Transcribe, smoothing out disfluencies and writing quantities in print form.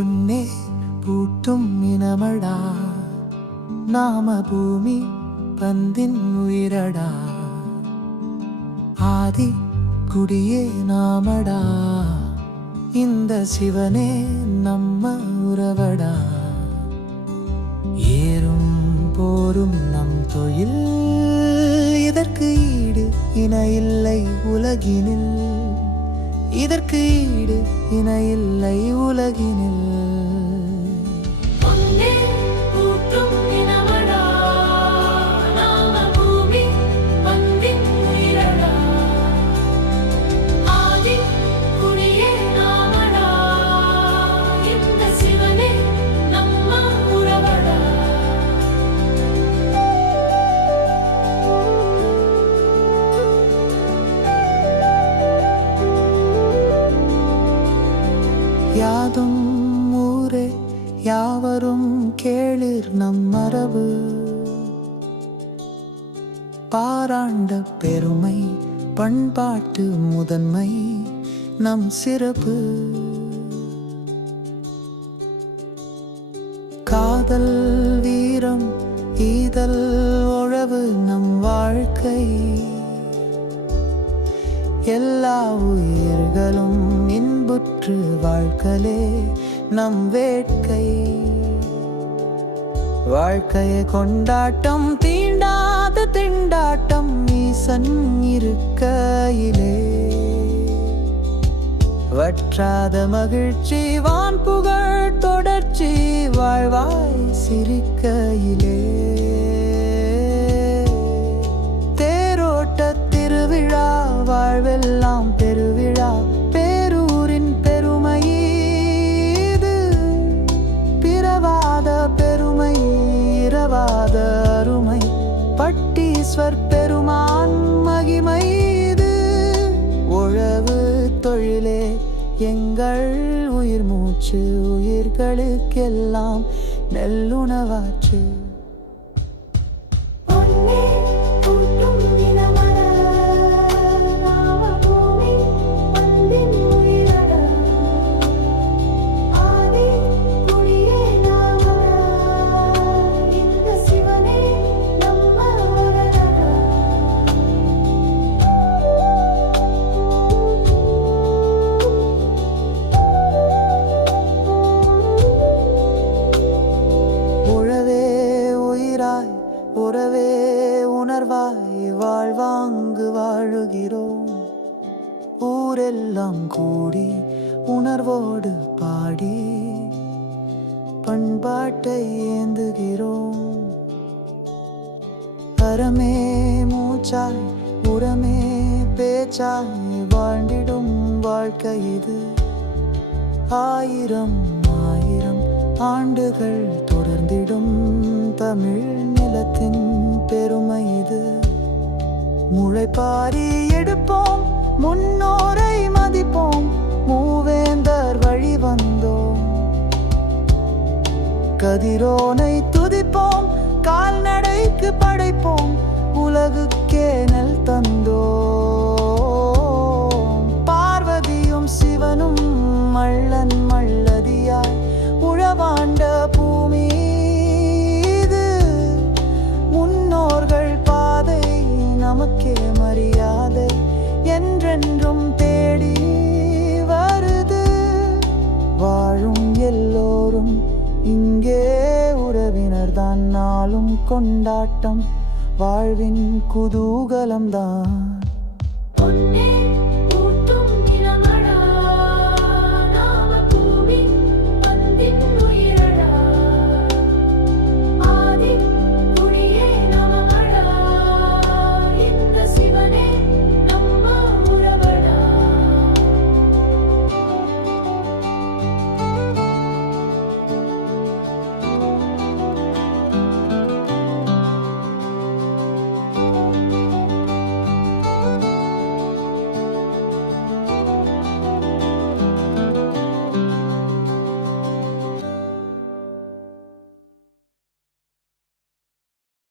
பொன்னே பூட்டும் இனமடா நாம பூமி பந்தின் உயிரடா ஆதி குடியே நாமடா இந்த சிவனே நம்ம உறவடா ஏறும் போரும் நம் தொழில் இதற்கு ஈடு இணையில்லை உலகினில் இதற்கு ஈடு இணையில்லை உலகினில் யாதும் ஊரே யாவரும் கேளிர் நம் மரபு பாராண்ட பெருமை பண்பாட்டு முதன்மை நம் சிறப்பு காதல் வீரம் ஈதல் உழவு நம் வாழ்க்கை எல்லா உயிர்களும் இன்புற்று வாழ்க்கலே நம் வேட்கை வாழ்க்கையை கொண்டாட்டம் தீண்டாத திண்டாட்டம் ஈசன் இருக்கையிலே வற்றாத மகிழ்ச்சி வான் புகழ் தொடர்ச்சி வாழ்வாய் சிரிக்கையிலே திருவிழா வாழ்வெல்லாம் பெருவிழா பேரூரின் பெருமை இது பிறவாத பெருமை இரவாத அருமை பட்டீஸ்வர் பெருமான் மகிமை இது உழவு தொழிலே எங்கள் உயிர் மூச்சு உயிர்களுக்கெல்லாம் நெல்லுணவாச்சு உறவே உணர்வாய் வாழ்வாங்கு வாழுகிறோம் ஊரெல்லாம் கூடி உணர்வோடு பாடி பண்பாட்டை ஏந்துகிறோம் அறமே மூச்சாய் உரமே பேச்சாய் வாழ்ந்திடும் வாழ்க்கை இது ஆயிரம் ஆயிரம் ஆண்டுகள் தொடர்ந்திடும் தமிழ் நிலத்தின் பெருமை இது முளைப்பாரி எடுப்போம் முன்னோரை மதிப்போம் மூவேந்தர் வழி வந்தோம் கதிரோனை துதிப்போம் கால்நடைக்கு படைப்போம் உலகுக்கே நெல் தந்தோம் பார்வதியும் சிவனும் மள்ளன் மள்ளதியாய் உழவாண்ட பூமி இது முன்னோர்கள் பாதை நமக்கே மரியாதை என்றென்றும் தேடி வருது வாழும் எல்லோரும் இங்கே உறவினர் தான் நாளும் கொண்டாட்டம் வாழ்வின் குதூகலம்தான்